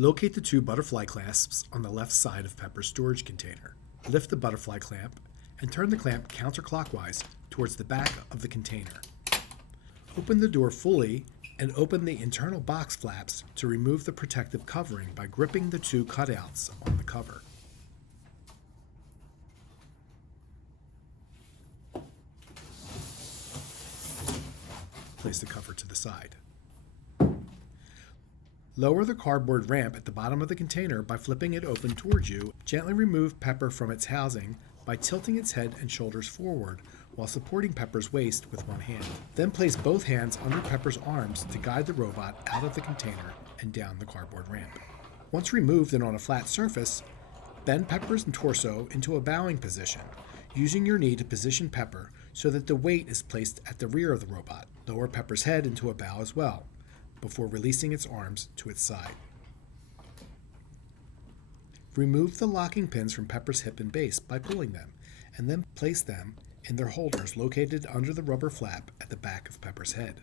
Locate the two butterfly clasps on the left side of Pepper's storage container. Lift the butterfly clamp and turn the clamp counterclockwise towards the back of the container. Open the door fully and open the internal box flaps to remove the protective covering by gripping the two cutouts on the cover. Place the cover to the side. Lower the cardboard ramp at the bottom of the container by flipping it open towards you. Gently remove Pepper from its housing by tilting its head and shoulders forward while supporting Pepper's waist with one hand. Then place both hands under Pepper's arms to guide the robot out of the container and down the cardboard ramp. Once removed and on a flat surface, bend Pepper's torso into a bowing position, using your knee to position Pepper so that the weight is placed at the rear of the robot. Lower Pepper's head into a bow as well, before releasing its arms to its side. Remove the locking pins from Pepper's hip and base by pulling them, and then place them in their holders located under the rubber flap at the back of Pepper's head.